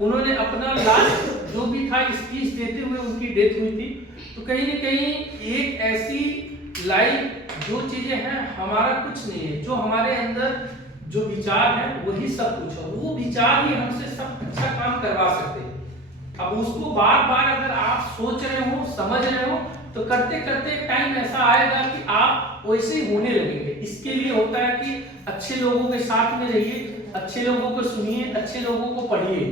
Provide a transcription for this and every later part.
उन्होंने अपना लास्ट जो भी था स्पीच देते हुए उनकी डेथ हुई थी। तो कहीं ना कहीं एक ऐसी लाइफ जो चीजें हैं हमारा कुछ नहीं है, जो हमारे अंदर जो विचार है वही सब कुछ है, वो विचार ही हमसे सब अच्छा काम करवा सकते हैं। अब उसको बार बार अगर आप सोच रहे हो, समझ रहे हो, तो करते करते टाइम ऐसा आएगा कि आप वैसे ही होने लगेंगे। इसके लिए होता है कि अच्छे लोगों के साथ में रहिए, अच्छे लोगों को सुनिए, अच्छे लोगों को पढ़िए,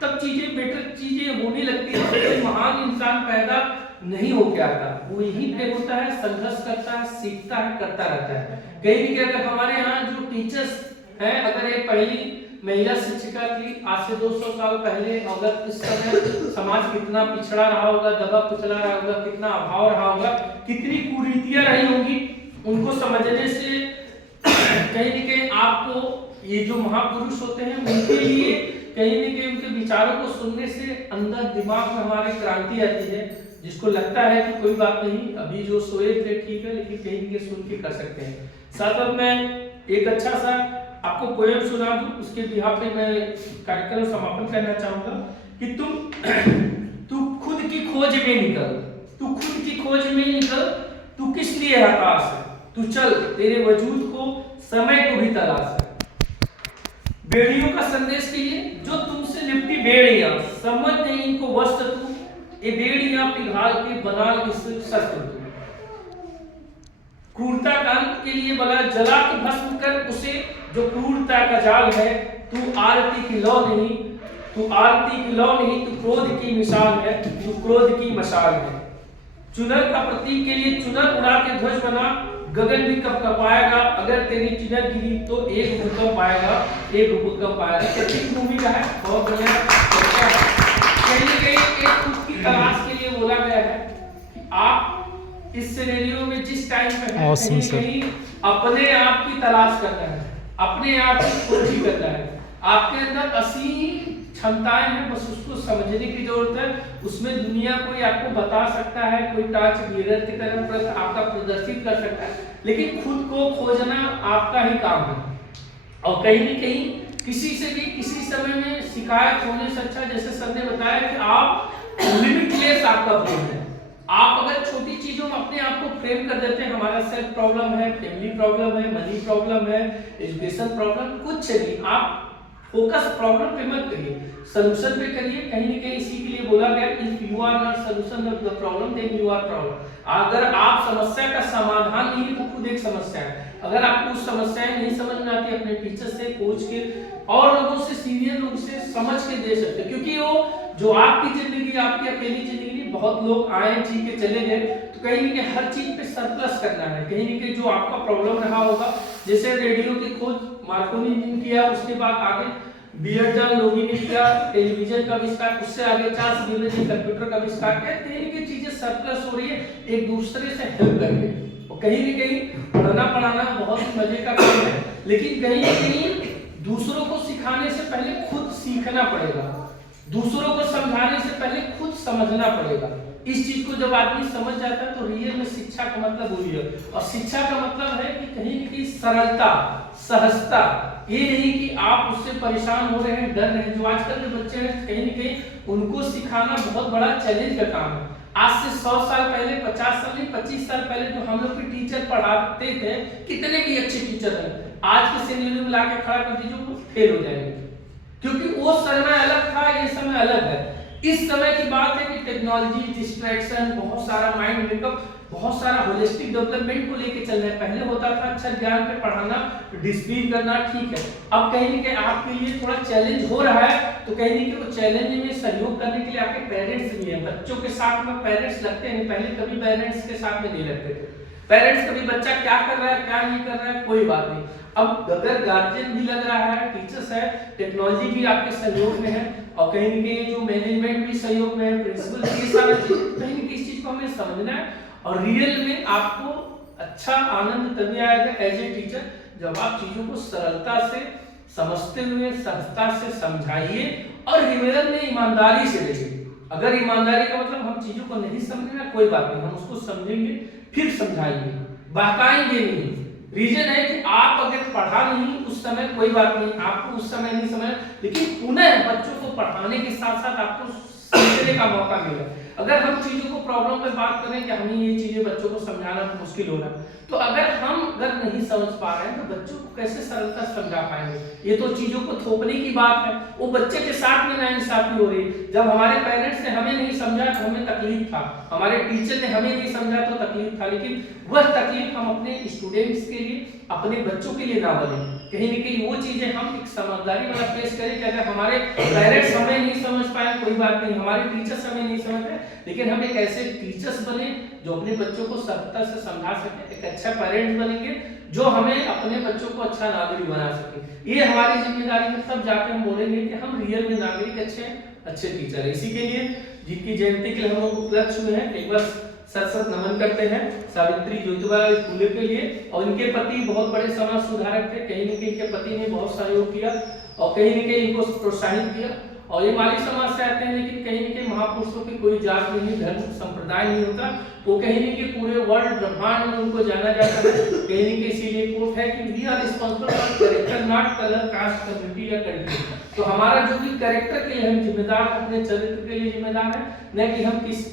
तब चीजें बेटर चीजें होने लगती है। कोई महान इंसान पैदा नहीं हो के आता, वो यहीं पे होता है, संघर्ष करता है, सीखता है, करता रहता है। कहीं भी अगर हमारे यहाँ जो टीचर्स हैं, अगर एक पहली महिला शिक्षिका थी आज से 200 साल पहले, अगर इस समय समाज कितना पिछड़ा रहा होगा, दबा कुचला रहा होगा, कितना अभाव रहा होगा, कितनी कुरीतियां रही होंगी, उनको समझने से कहीं न कहीं आपको ये जो महापुरुष होते हैं उनके लिए कहीं न कहीं उनके विचारों को सुनने से अंदर दिमाग में हमारे क्रांति आती है, जिसको लगता है कि कोई बात नहीं, अभी जो सोए थे ठीक है, लेकिन कहीं न कहीं सुन के कर सकते हैं। साथ में एक अच्छा सा आपको पोएम सुना दूं, उसके बिहाफ पे मैं कार्यक्रम समापन करना चाहूंगा कि तू खुद की खोज में निकल, तू खुद की खोज में निकल, तू किस लिए हताश है, तू चल तेरे वजूद को समय को भी तलाश है। बेड़ियों का संदेश के लिए जो तुमसे लिपटी बेड़ियां, समझ नहीं इनको वस्त्र तू, ये बेड़ियां पिघाल के बना इस शस्त्र तू। क्रूरता का अंत के लिए बला जला के भस्म कर उसे, जो क्रूरता का जाल है, तू आरती की लौ नहीं, तू आरती की लौ नहीं, तू क्रोध की मिसाल है, तू क्रोध की मशाल है। चुनर का प्रतीक के लिए चुनर उड़ा के ध्वज बना, गगन भी कब कपाएगा, अगर तेरी चुनर गिरी तो एक भूकंप आएगा, एक भूकंप आएगा। प्रतीक मूवी का है, बहुत बढ़िया चर्चा है। कहीं एक खुद की तलाश के लिए बोला गया है कि आप इस सिनेरियो में जिस टाइम पे है, कहीं अपने आप की तलाश करना है, अपने आप की खोज करना है। आपके अंदर असीम क्षमताएं हैं, बस उसको समझने की जरूरत है। उसमें दुनिया कोई आपको बता सकता है, कोई टाच मिरर की तरह आपका प्रदर्शित कर सकता है, लेकिन खुद को खोजना आपका ही काम है। और कहीं न कहीं किसी से भी किसी समय में शिकायत होने से अच्छा, जैसे सर ने बताया कि आप लिमिटलेस आपका ब्रेन है। आप अगर छोटी चीजों में अपने आप को फ्रेम कर देते हैं, हमारा सेल्फ प्रॉब्लम है, फैमिली प्रॉब्लम है, मनी प्रॉब्लम है, एजुकेशन प्रॉब्लम, कुछ नहीं, आप फोकस प्रॉब्लम पे मत करिए, सॉल्यूशन पे करिए। कहीं न कहीं इसी के लिए बोला गया, if you are not solution of the problem then you are problem. अगर आप समस्या का समाधान नहीं तो खुद एक समस्या है। अगर आपको उस समस्याएं नहीं समझ में आती, अपने टीचर से पूछ के और लोगों से, सीनियर लोगों से समझ के दे सकते, क्योंकि वो जो आपकी जिंदगी, आपकी अकेली जिंदगी, बहुत लोग आए जी के चले गए, तो कहीं न कहीं हर चीज पे सरप्लस करना है। कहीं न कहीं जो आपका प्रॉब्लम रहा होगा, जैसे रेडियो की खोज मार्कोनी ने किया, उसके बाद आगे बियर्ड जॉन लोगी ने किया, टेलीविजन का आविष्कार, उससे आगे चार्ल्स बेबेज ने कंप्यूटर का आविष्कार किया। कहीं की चीजें सरप्लस हो रही है, एक दूसरे से हेल्प करके। और कहीं न कहीं पढ़ना पढ़ाना बहुत मजे का काम है, लेकिन कहीं न कहीं दूसरों को सिखाने से पहले खुद सीखना पड़ेगा, दूसरों को समझाने से पहले खुद समझना पड़ेगा। इस चीज को जब आदमी समझ जाता है तो रियल में शिक्षा का मतलब वही है। और शिक्षा का मतलब है कि कहीं न कहीं सरलता, सहजता, ये नहीं कि आप उससे परेशान हो रहे हैं, डर रहे हैं। जो आजकल के बच्चे हैं, कहीं न कहीं उनको सिखाना बहुत बड़ा चैलेंज का काम है। आज से 100 साल पहले, 50 साल नहीं, 25 साल पहले जो हम लोग के टीचर पढ़ाते थे, कितने भी अच्छे टीचर हैं, आज के सिनेरियो में लाके खड़ा कर दीजिए वो फेल हो जाएंगे, क्योंकि वो समय अलग था, ये समय अलग है। इस समय की बात है कि टेक्नोलॉजी, डिस्ट्रैक्शन, बहुत सारा माइंड मेकअप, बहुत सारा होलिस्टिक डेवलपमेंट को लेके चल रहा है। पहले होता था अच्छा ज्ञान पे पढ़ाना, डिसिप्लिन करना, ठीक है। अब कहीं न कहीं आपके लिए थोड़ा चैलेंज हो रहा है, तो कहीं न कहीं वो चैलेंज में सहयोग करने के लिए आपके पेरेंट्स भी हैं। बच्चों के साथ में पेरेंट्स लगते हैं, पहले कभी पेरेंट्स के साथ में नहीं लगते थे। पेरेंट्स कभी बच्चा क्या कर रहा है, क्या नहीं कर रहा है, कोई बात नहीं। अब अगर गार्जियन भी लग रहा है, टीचर्स है, टेक्नोलॉजी भी आपके सहयोग में है, और कहीं न कहीं जो मैनेजमेंट भी सहयोग में है, प्रिंसिपल, ये सारा चीज कहीं न कहीं इस चीज को हमें समझना है। और रियल में आपको अच्छा आनंद तभी आएगा एज ए टीचर, जब आप चीजों को सरलता से समझते हुए, सहजता से समझाइए और रियल में ईमानदारी से रहिए। अगर ईमानदारी का मतलब हम चीजों को नहीं समझेंगे, कोई बात नहीं, हम उसको समझेंगे, फिर समझाएंगे, बहकाएंगे नहीं, रीजन है कि आप अगर पढ़ा नहीं उस समय कोई बात नहीं, आपको उस समय नहीं समझ, लेकिन पुनः बच्चों को पढ़ाने के साथ साथ आपको सीखने का मौका मिला। अगर हम चीजों को प्रॉब्लम पे बात करें कि हमें ये चीजें बच्चों को समझाना मुश्किल हो रहा है, तो अगर नहीं समझ पा रहे हैं तो बच्चों को कैसे सरलता समझा पाएंगे? ये तो चीजों को थोपने की बात है। वो बच्चे के साथ में नाइंसाफी हो रही है। जब हमारे पेरेंट्स ने हमें नहीं समझा तो हमें तकलीफ था, हमारे टीचर ने हमें नहीं समझा तो तकलीफ था, लेकिन वह तकलीफ हम अपने स्टूडेंट्स के लिए, अपने बच्चों के लिए ना बने। कहीं न कहीं वो चीजें हम एक समझदारी वाला पेश करें कि अगर हमारे पेरेंट्स हमें नहीं समझ पाए कोई बात नहीं, हमारे टीचर्स हमें नहीं समझ पाए, लेकिन हम एक ऐसे टीचर्स बने जो अपने बच्चों को सरलता से समझा सके, एक अच्छा पेरेंट्स बनेंगे जो हमें अपने बच्चों को अच्छा नागरिक बना सके। ये हमारी जिम्मेदारी है, तब जाके हम बोलेंगे कि हम रियल में नागरिक अच्छे टीचर है। इसी के लिए जिनकी जयंती के लिए हम लोग उपलक्ष्य हुए हैं, एक बार सत नमन करते हैं सावित्री ज्योतिबा फुले के लिए। और इनके पति बहुत बड़े समाज सुधारक थे, कहीं न कहीं इनके पति ने बहुत सहयोग किया और कहीं न कहीं इनको प्रोत्साहित किया। और ये माली समाज से आते हैं, लेकिन कहीं न कहीं महापुरुषों की कोई जात नहीं, धर्म संप्रदाय नहीं होता, वो कहीं न कहीं पूरे वर्ल्ड ब्रह्मांड में उनको जाना जाता है। कहीं न कहीं इसीलिए कोट है कि we are responsible for character not colour caste community या कंट्री। तो हमारा जो भी कैरेक्टर के लिए हम जिम्मेदार, अपने चरित्र के लिए जिम्मेदार है, न कि हम किस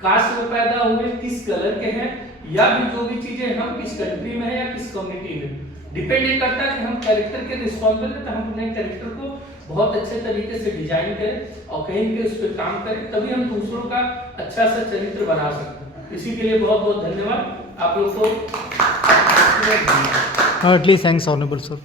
कास्ट में पैदा हुए, किस कलर के हैं, या भी जो भी चीजें हम किस कंट्री में है या किस कम्युनिटी में। डिपेंड ये करता है कि हम कैरेक्टर के रिस्पॉन्सिबल है, तो हम अपने कैरेक्टर को बहुत अच्छे तरीके से डिजाइन करें और कहीं भी उस पर काम करें, तभी हम दूसरों का अच्छा सा चरित्र बना सकते हैं। इसी के लिए बहुत बहुत धन्यवाद आप लोग को। Heartily thanks, Honorable Sir.